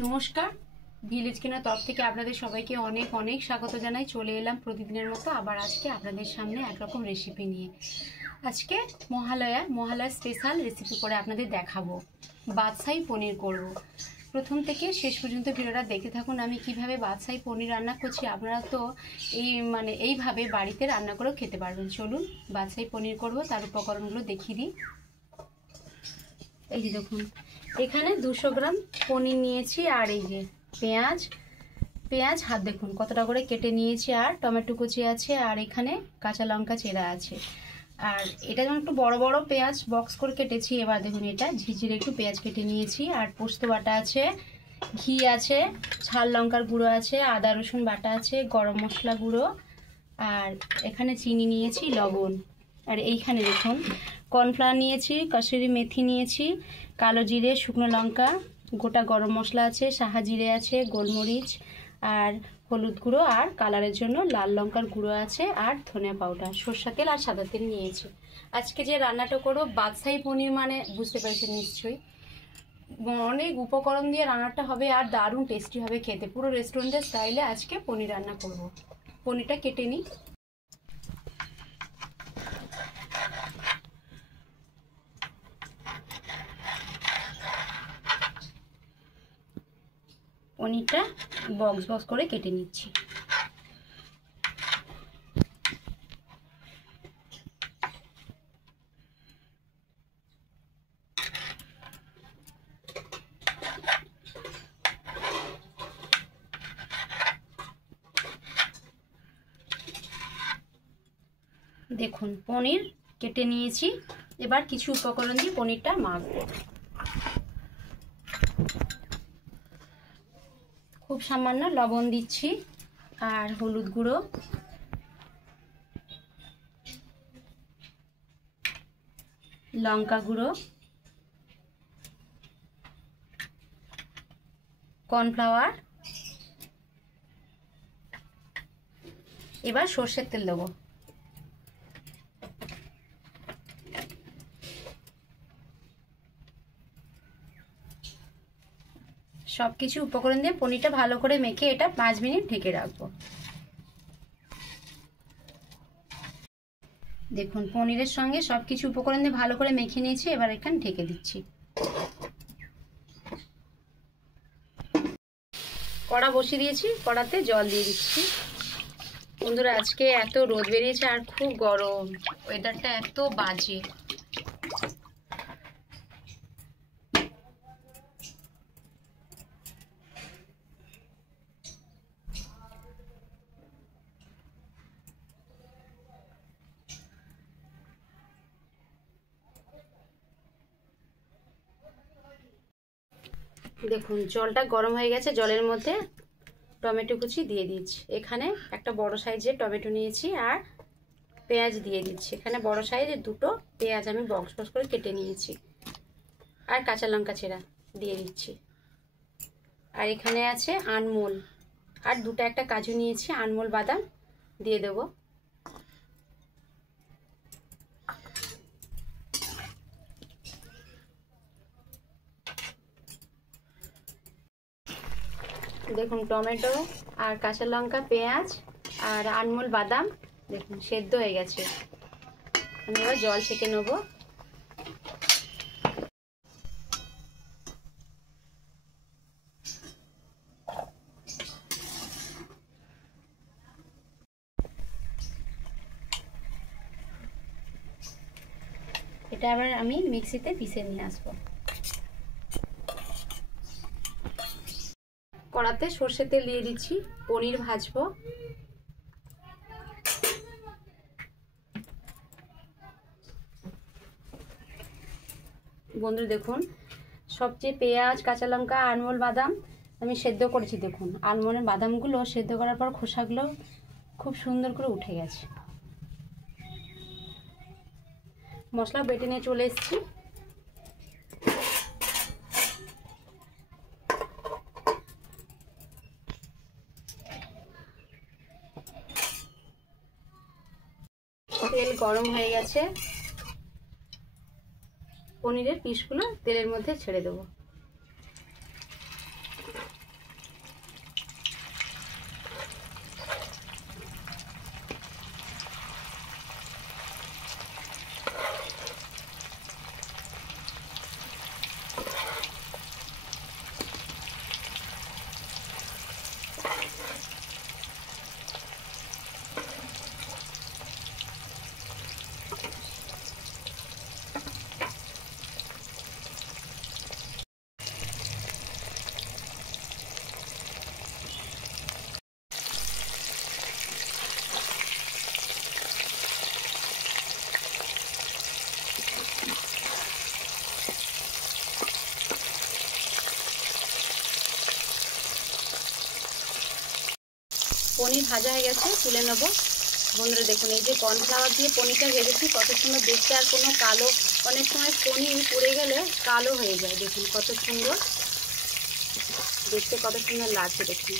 নমস্কার, ভিলেজ কেনার তরফ থেকে আপনাদের সবাইকে অনেক অনেক স্বাগত জানাই। চলে এলাম প্রতিদিনের মতো আবার আজকে আপনাদের সামনে একরকম রেসিপি নিয়ে। আজকে মহালয়া স্পেশাল রেসিপি করে আপনাদের দেখাবো। বাদশাহী পনির করব। প্রথম থেকে শেষ পর্যন্ত ভিডিওটা দেখতে থাকুন। আমি কিভাবে বাদশাহী পনির রান্না করছি, আপনারা তো এইভাবে বাড়িতে রান্না করেও খেতে পারবেন। চলুন বাদশাহী পনির করব, তার উপকরণগুলো দেখিয়ে দিই। এই যে দেখুন, এখানে 200 গ্রাম পনির নিয়েছি, আর এই যে পেঁয়াজ হাত দেখুন কতটা করে কেটে নিয়েছি, আর টমেটো কুচি আছে, আর এখানে কাঁচা লঙ্কা চেরা আছে। আর এটা যেমন একটু বড় বড় পেঁয়াজ বক্স করে কেটেছি। এবার দেখুন এটা ঝিঝিরে একটু পেঁয়াজ কেটে নিয়েছি, আর পোস্ত বাটা আছে, ঘি আছে, ঝাল লঙ্কার গুঁড়ো আছে, আদা রসুন বাটা আছে, গরম মশলা গুঁড়ো, আর এখানে চিনি নিয়েছি, লবণ। আর এইখানে দেখুন কর্নফ্লাওয়ার নিয়েছি, কসুরি মেথি নিয়েছি, কালো জিরে, শুকনো লঙ্কা, গোটা গরম মশলা আছে, সাহা জিরে আছে, গোলমরিচ, আর হলুদ গুঁড়ো, আর কালারের জন্য লাল লঙ্কার গুঁড়ো আছে, আর ধনিয়া পাউডার, সরষা তেল আর সাদা তেল নিয়েছি। আজকে যে রান্নাটা করবো বাদশাহী পনির, মানে বুঝতে পেরেছেন নিশ্চয়ই। অনেক উপকরণ দিয়ে রান্নাটা হবে আর দারুণ টেস্টি হবে খেতে, পুরো রেস্টুরেন্টের স্টাইলে আজকে পনির রান্না করব। পনিরটা কেটে নিই। পনিরটা বক্স বক্স করে কেটে নিচ্ছি। দেখুন পনির কেটে নিয়েছি, এবার কিছু উপকরণ দিয়ে পনিরটা মাখবো। খুব সামান্য লবণ দিচ্ছি, আর হলুদ গুঁড়ো, লঙ্কা গুঁড়ো, কর্নফ্লাওয়ার, এবার সর্ষের তেল দেবো। সবকিছু উপকরণ দিয়ে পনিরটা ভালো করে মেখে এটা 5 মিনিট ঢেকে রাখবো। দেখুন পনিরের সঙ্গে সবকিছু উপকরণ দিয়ে ভালো করে মেখে নিয়েছি, এবার এখানে ঢেকে দিচ্ছি। কড়া বসিয়ে দিয়েছি, কড়াতে জল দিয়ে দিচ্ছি। বন্ধুরা আজকে এত রোদ বেরিয়েছে আর খুব গরম, ওয়েদারটা এত বাজে। দেখুন জলটা গরম হয়ে গেছে, জলের মধ্যে টমেটো কুচি দিয়ে দিচ্ছি। এখানে একটা বড় সাইজের টমেটো নিয়েছি, আর পেঁয়াজ দিয়ে দিচ্ছি। এখানে বড় সাইজের 2টো পেঁয়াজ আমি বক্স বক্স করে কেটে নিয়েছি, আর কাঁচা লঙ্কা চেরা দিয়ে দিচ্ছি। আর এখানে আছে আনমোল, আর একটা কাজু নিয়েছি, আনমোল বাদাম দিয়ে দেব। দেখুন টমেটো আর কাঁচা লঙ্কা, পেঁয়াজ আর আনমোল বাদাম দেখুন সেদ্ধ হয়ে গেছে। আমি এবার জল ছেঁকে নেব। এটা আবার আমি মিক্সিতে পিষে নিয়ে আসবো। কড়াতে সর্ষের তেল দিয়ে দিচ্ছি, পনির ভাজবো। বন্ধু দেখুন সবচেয়ে পেঁয়াজ, কাঁচা লঙ্কা, আনমোল বাদাম আমি সেদ্ধ করেছি। দেখুন আনমোলের বাদামগুলো সেদ্ধ করার পর খোসাগুলো খুব সুন্দর করে উঠে গেছে। মশলা বেটে নিয়ে চলে এসেছি। তেল গরম হয়ে গেছে, পনিরের পিসগুলো তেলের মধ্যে ছেড়ে দেবো। পনির ভাজা হয়ে গেছে, তুলে নেবো। বন্ধুরা দেখুন, এই যে কর্নফ্লাওয়ার দিয়ে পনিরটা ভেজেছি, কত সুন্দর দেখতে। আর কোনো কালো, অনেক সময় পনির পুড়ে গেলে কালো হয়ে যায়। দেখুন কত সুন্দর দেখতে, কত সুন্দর লাগছে দেখুন।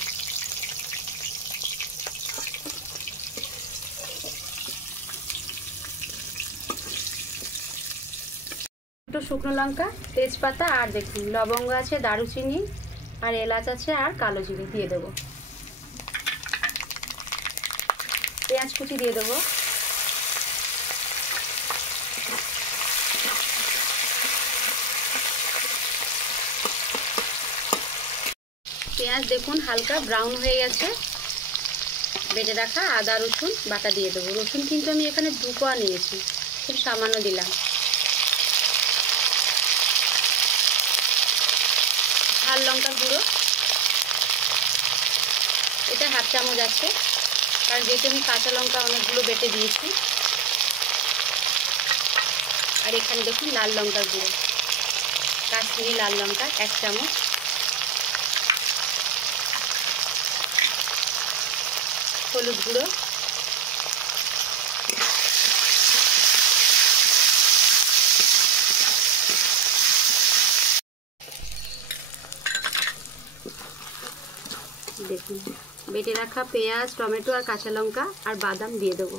দুটো শুকনো লঙ্কা, তেজপাতা, আর দেখুন লবঙ্গ আছে, দারুচিনি আর এলাচ আছে, আর কালো জিরে দিয়ে দেবো। পেঁয়াজ কুচি দিয়ে দেবো। পেঁয়াজ দেখুন হালকা ব্রাউন হয়ে গেছে। বেটে রাখা আদা রসুন বাটা দিয়ে দেবো। রসুন কিন্তু আমি এখানে 2 কোয়া নিয়েছি, খুব সামান্য দিলাম। ঝাল লঙ্কার গুঁড়ো, এটা 1/2 চামচ আছে, কারণ যেহেতু আমি কাঁচা লঙ্কা অনেকগুলো বেটে দিয়েছি। আর এখানে দেখুন লাল লঙ্কার গুঁড়ো, কাশ্মীরি লাল লঙ্কা 1 চামচ। হলুদ গুঁড়ো, দেখুন বেটে রাখা পেঁয়াজ, টমেটো আর কাঁচা লঙ্কা আর বাদাম দিয়ে দেবো।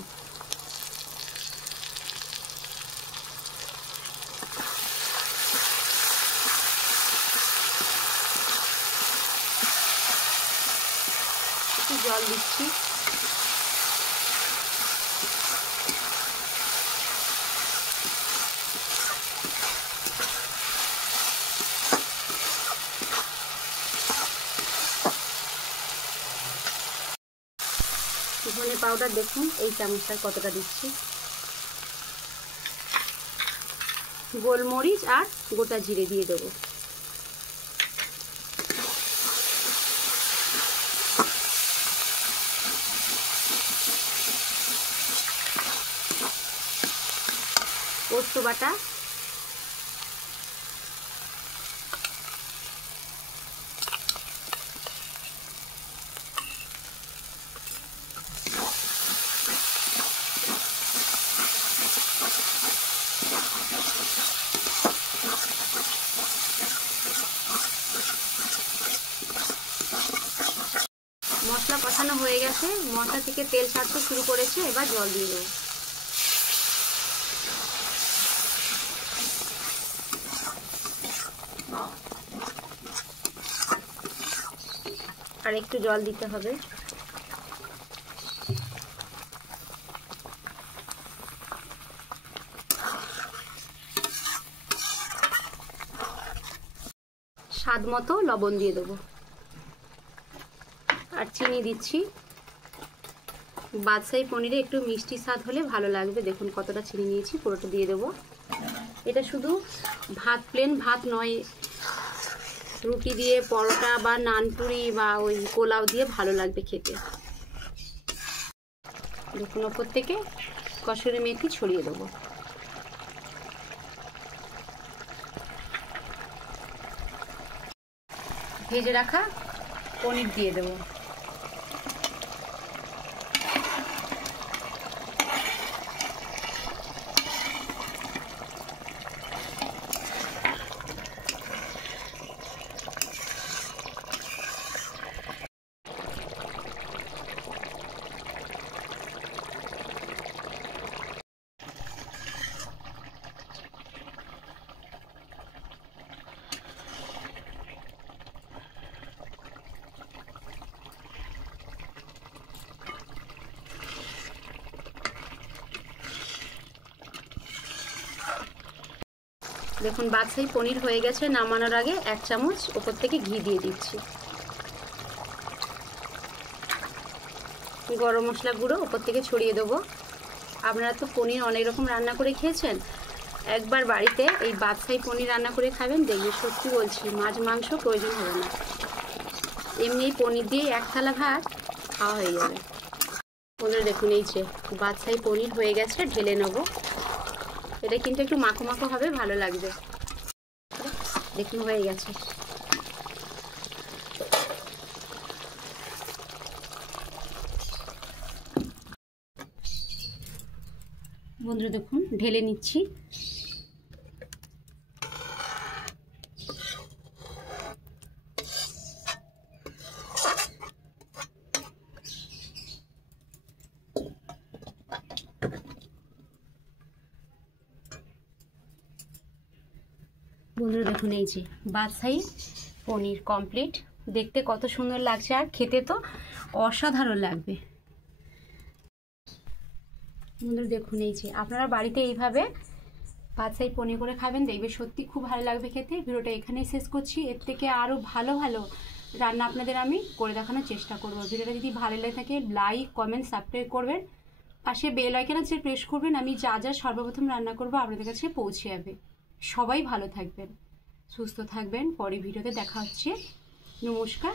একটু জল দিচ্ছি। ধনে পাউডার দেখুন এই চামচটার কতটা দিচ্ছি। গোলমরিচ আর গোটা জিরে দিয়ে দেবো। পোস্ত বাটা, মশলা কষানো হয়ে গেছে, মশলা থেকে তেল ছাড়তে শুরু করেছে, এবার জল দিয়ে দেবো। আর একটু জল দিতে হবে। স্বাদ মতো লবণ দিয়ে দেবো আর চিনি দিচ্ছি। বাদশাহী পনিরে একটু মিষ্টি স্বাদ হলে ভালো লাগবে। দেখুন কতটা চিনি নিয়েছি, পুরোটা দিয়ে দেবো। এটা শুধু ভাত, প্লেন ভাত নয়, রুটি দিয়ে, পরোটা বা নানপুরি বা ওই পোলাও দিয়ে ভালো লাগবে খেতে। দেখুন ওপর থেকে কসুরি মেথি ছড়িয়ে দেবো। ভেজে রাখা পনির দিয়ে দেবো। দেখুন বাদশাহী পনির হয়ে গেছে। নামানোর আগে 1 চামচ ওপর থেকে ঘি দিয়ে দিচ্ছি। গরম মশলা গুঁড়ো ওপর থেকে ছড়িয়ে দেবো। আপনারা তো পনির অনেক রকম রান্না করে খেয়েছেন, একবার বাড়িতে এই বাদশাহী পনির রান্না করে খাবেন, দেখবে সত্যি বলছি মাছ মাংস প্রয়োজন হবে না। এমনি পনির দিয়ে 1 থালা ভাত খাওয়া হয়ে যাবে। বন্ধুরা দেখুন এই যে বাদশাহী পনির হয়ে গেছে, ঢেলে নেবো। এটা কিন্তু একটু মাখো মাখো হবে, ভালো লাগবে। দেখুন হয়ে গেছে। বন্ধুরা দেখুন ঢেলে নিচ্ছি। বন্ধুরা দেখুন এই যে বাদশাহী পনির কমপ্লিট। দেখতে কত সুন্দর লাগছে আর খেতে তো অসাধারণ লাগবে। বন্ধুরা দেখুন এই যে আপনারা বাড়িতে এইভাবে বাদশাহী পনির করে খাবেন, দেখবে সত্যি খুব ভালো লাগবে খেতে। ভিডিওটা এখানেই শেষ করছি। এর থেকে আরও ভালো ভালো রান্না আপনাদের আমি করে দেখানোর চেষ্টা করব। ভিডিওটা যদি ভালো লাগে থাকে লাইক কমেন্ট সাবস্ক্রাইব করবেন, পাশে বেল আইকন আছে প্রেস করবেন। আমি যা যা সর্বপ্রথম রান্না করব আপনাদের কাছে পৌঁছে যাবে। সবাই ভালো থাকবেন, সুস্থ থাকবেন। পরের ভিডিওতে দেখা হচ্ছে। নমস্কার।